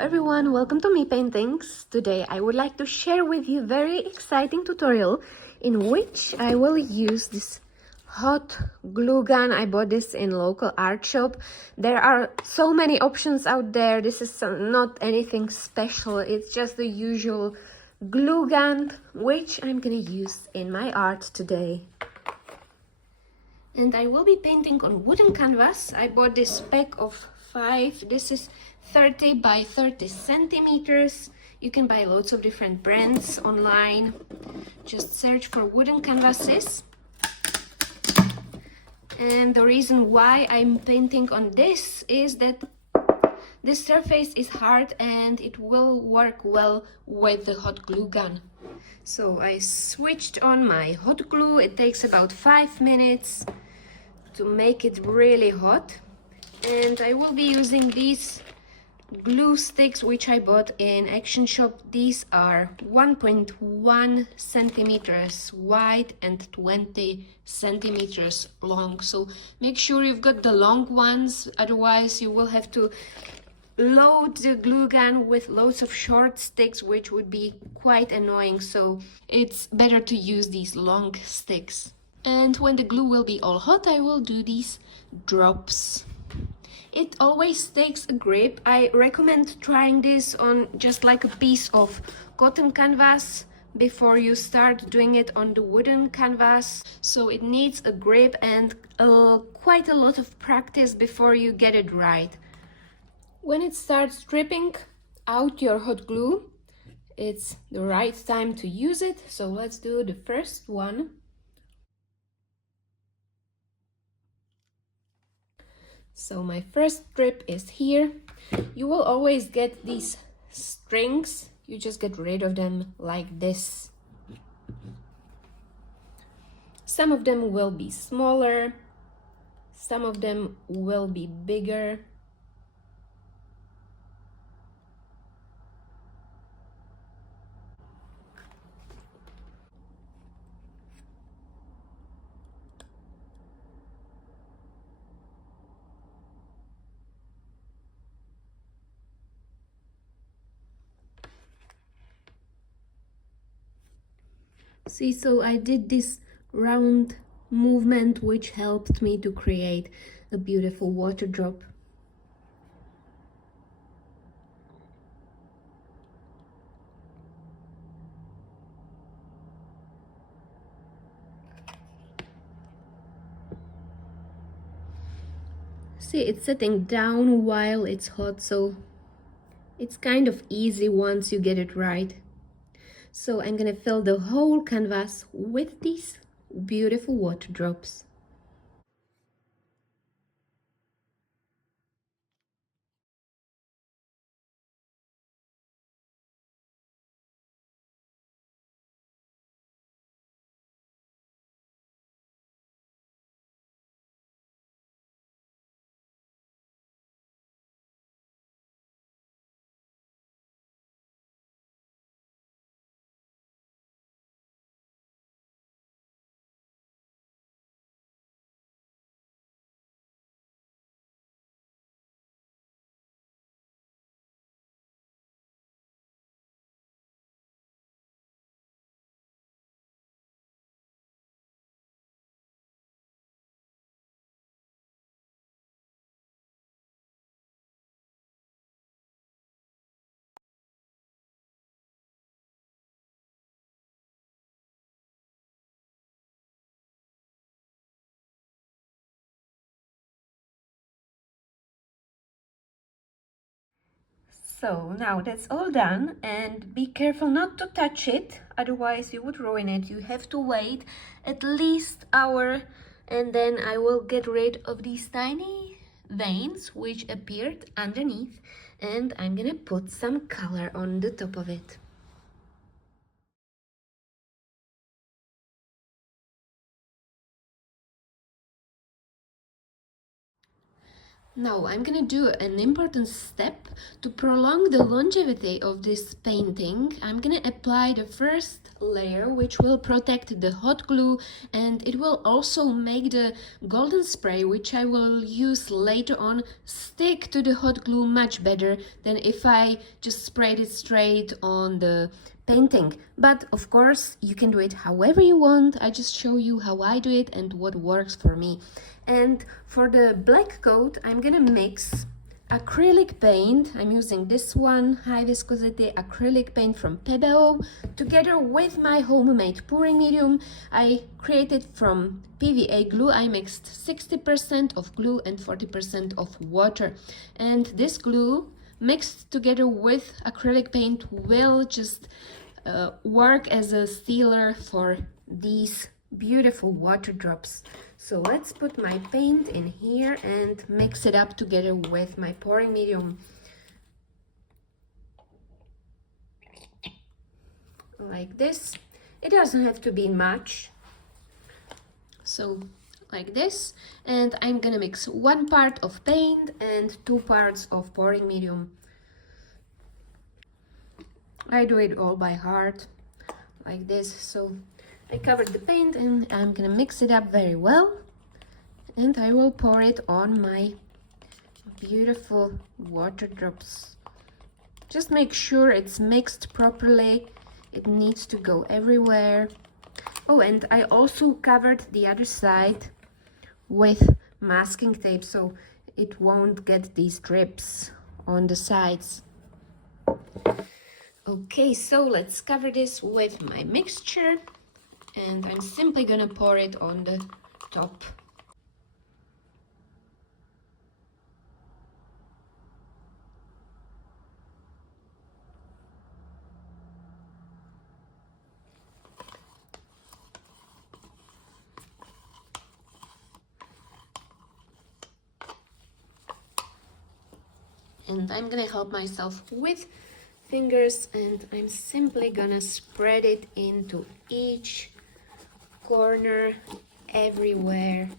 everyone, welcome to Me Paintings. Today I would like to share with you a very exciting tutorial in which I will use this hot glue gun. I bought this in local art shop. There are so many options out there. This is not anything special. It's just the usual glue gun which I'm gonna use in my art today. And I will be painting on wooden canvas. I bought this pack of 5. This is 30 by 30 centimeters. You can buy loads of different brands online. Just search for wooden canvases. And the reason why I'm painting on this is that this surface is hard and it will work well with the hot glue gun. So I switched on my hot glue. It takes about 5 minutes to make it really hot. And I will be using these glue sticks which I bought in Action Shop. These are 1.1 centimeters wide and 20 centimeters long. So make sure you've got the long ones, otherwise you will have to load the glue gun with loads of short sticks, which would be quite annoying. So it's better to use these long sticks. And when the glue will be all hot, I will do these drops. It always takes a grip. I recommend trying this on just like a piece of cotton canvas before you start doing it on the wooden canvas. So it needs a grip and quite a lot of practice before you get it right. When it starts dripping out your hot glue, it's the right time to use it. So let's do the first one. So my first drip is here. You will always get these strings. You just get rid of them like this. Some of them will be smaller. Some of them will be bigger. See, so I did this round movement which helped me to create a beautiful water drop. See, it's sitting down while it's hot, so it's kind of easy once you get it right. So I'm gonna fill the whole canvas with these beautiful water drops. So now that's all done, and be careful not to touch it, otherwise you would ruin it. You have to wait at least an hour, and then I will get rid of these tiny veins which appeared underneath, and I'm gonna put some color on the top of it. Now I'm gonna do an important step to prolong the longevity of this painting. I'm gonna apply the first layer, which will protect the hot glue, and it will also make the golden spray, which I will use later on, stick to the hot glue much better than if I just sprayed it straight on the painting. But of course you can do it however you want. I just show you how I do it and what works for me. And for the black coat, I'm gonna mix acrylic paint. I'm using this one, high viscosity acrylic paint from Pebeo, together with my homemade pouring medium. I created from PVA glue. I mixed 60% of glue and 40% of water. And this glue mixed together with acrylic paint will just work as a sealer for these beautiful water drops. So let's put my paint in here and mix it up together with my pouring medium. Like this. It doesn't have to be much. So like this. And I'm gonna mix 1 part of paint and 2 parts of pouring medium. I do it all by heart, like this. So I covered the paint and I'm gonna mix it up very well. And I will pour it on my beautiful water drops. Just make sure it's mixed properly. It needs to go everywhere. Oh, and I also covered the other side with masking tape so it won't get these drips on the sides. Okay, so let's cover this with my mixture, and I'm simply gonna pour it on the top. And I'm gonna help myself with fingers, and I'm simply gonna spread it into each corner, everywhere.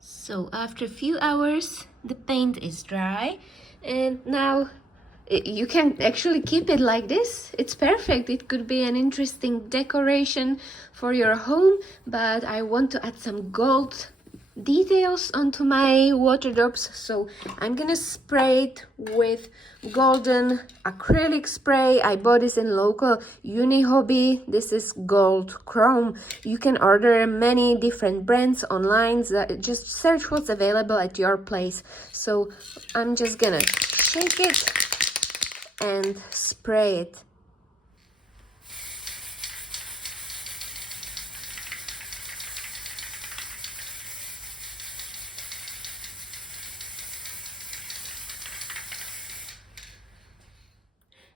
So after a few hours, the paint is dry, and now you can actually keep it like this. It's perfect. It could be an interesting decoration for your home, but I want to add some gold details onto my water drops, so I'm gonna spray it with golden acrylic spray. I bought this in local uni hobby. This is gold chrome. You can order many different brands online. Just search what's available at your place. So I'm just gonna shake it and spray it.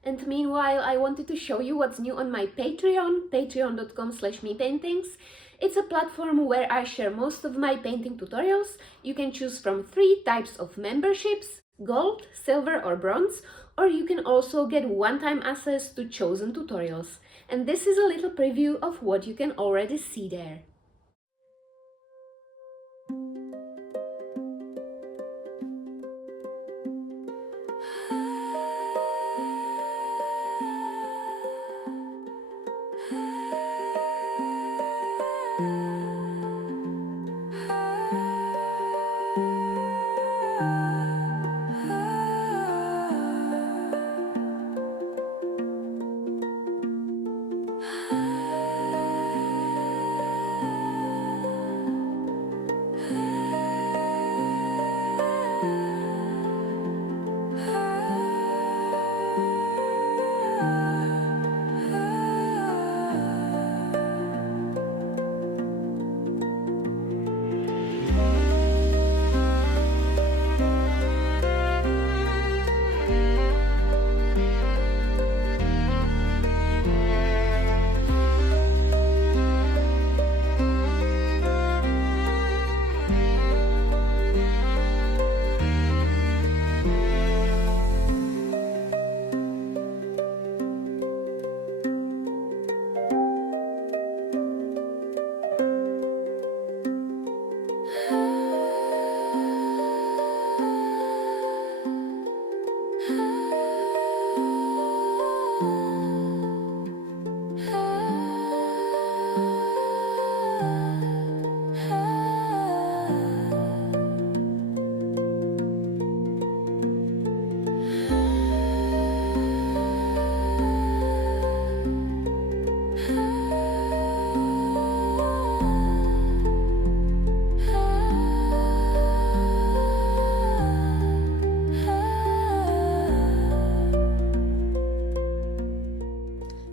And meanwhile, I wanted to show you what's new on my Patreon, patreon.com/mepaintings. It's a platform where I share most of my painting tutorials. You can choose from 3 types of memberships: gold, silver or bronze, or you can also get one-time access to chosen tutorials. And this is a little preview of what you can already see there.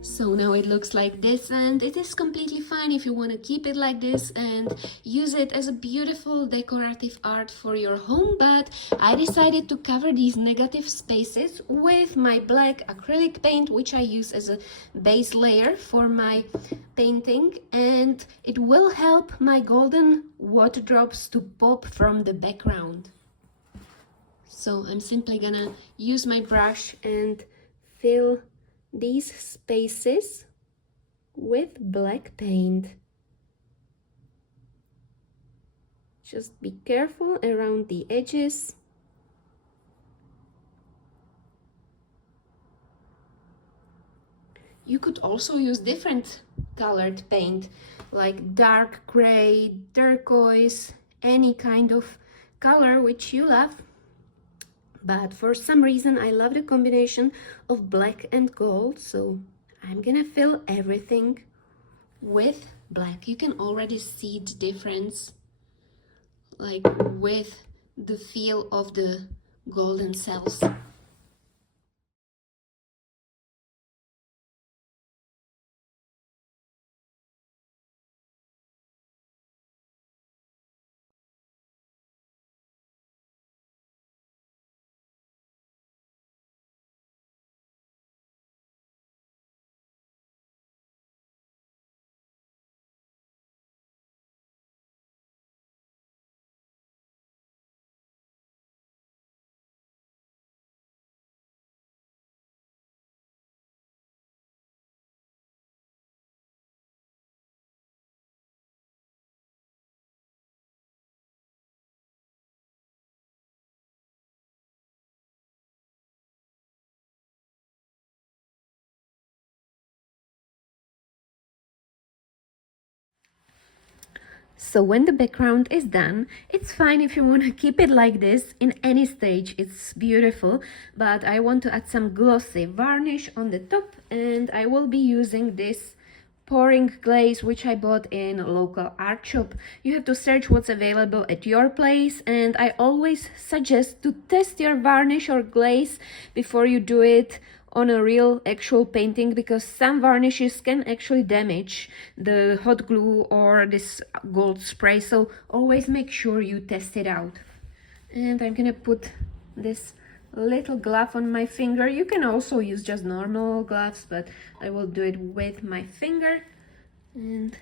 So now it looks like this, and it is completely fine if you want to keep it like this and use it as a beautiful decorative art for your home. But I decided to cover these negative spaces with my black acrylic paint, which I use as a base layer for my painting, and it will help my golden water drops to pop from the background. So I'm simply gonna use my brush and fill these spaces with black paint. Just be careful around the edges. You could also use different colored paint, like dark gray, turquoise, any kind of color which you love. But for some reason I love the combination of black and gold, so I'm gonna fill everything with black. You can already see the difference, like with the feel of the golden cells. So when the background is done, it's fine if you want to keep it like this in any stage, it's beautiful, but I want to add some glossy varnish on the top, and I will be using this pouring glaze which I bought in a local art shop. You have to search what's available at your place, and I always suggest to test your varnish or glaze before you do it on a real actual painting, because some varnishes can actually damage the hot glue or this gold spray, so always make sure you test it out. And I'm gonna put this little glove on my finger. You can also use just normal gloves, but I will do it with my finger, and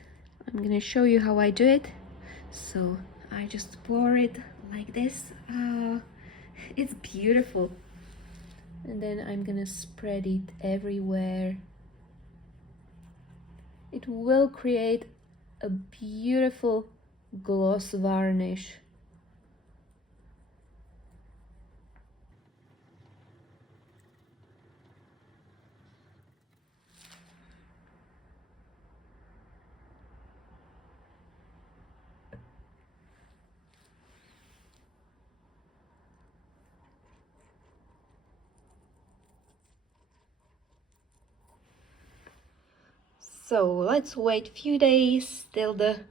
I'm gonna show you how I do it. So I just pour it like this. It's beautiful. And then I'm gonna spread it everywhere. It will create a beautiful gloss varnish. So let's wait a few days till the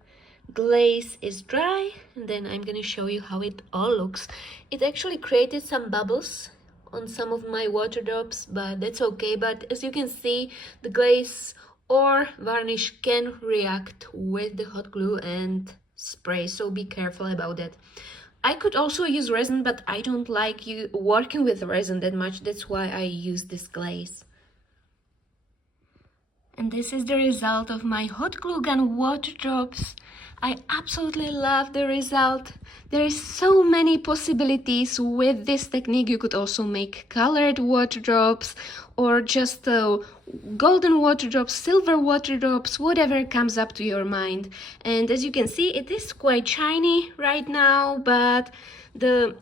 glaze is dry, and then I'm gonna show you how it all looks. It actually created some bubbles on some of my water drops, but that's okay. But as you can see, the glaze or varnish can react with the hot glue and spray, so be careful about that. I could also use resin, but I don't like working with resin that much. That's why I use this glaze. And this is the result of my hot glue gun water drops. I absolutely love the result. There is so many possibilities with this technique. You could also make colored water drops, or just golden water drops, silver water drops, whatever comes up to your mind. And as you can see, it is quite shiny right now, but the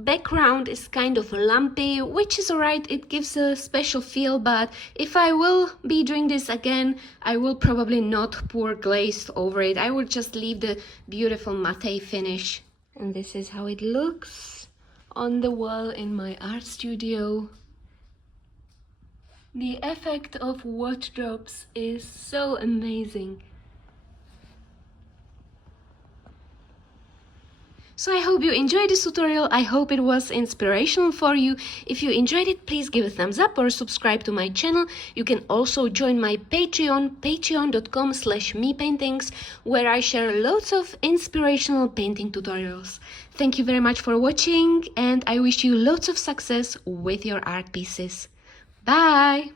background is kind of lumpy, which is alright. It gives a special feel, but if I will be doing this again, I will probably not pour glaze over it. I will just leave the beautiful matte finish. And this is how it looks on the wall in my art studio. The effect of water drops is so amazing. So I hope you enjoyed this tutorial. I hope it was inspirational for you. If you enjoyed it, please give a thumbs up or subscribe to my channel. You can also join my Patreon, patreon.com/mepaintings, where I share lots of inspirational painting tutorials. Thank you very much for watching, and I wish you lots of success with your art pieces. Bye!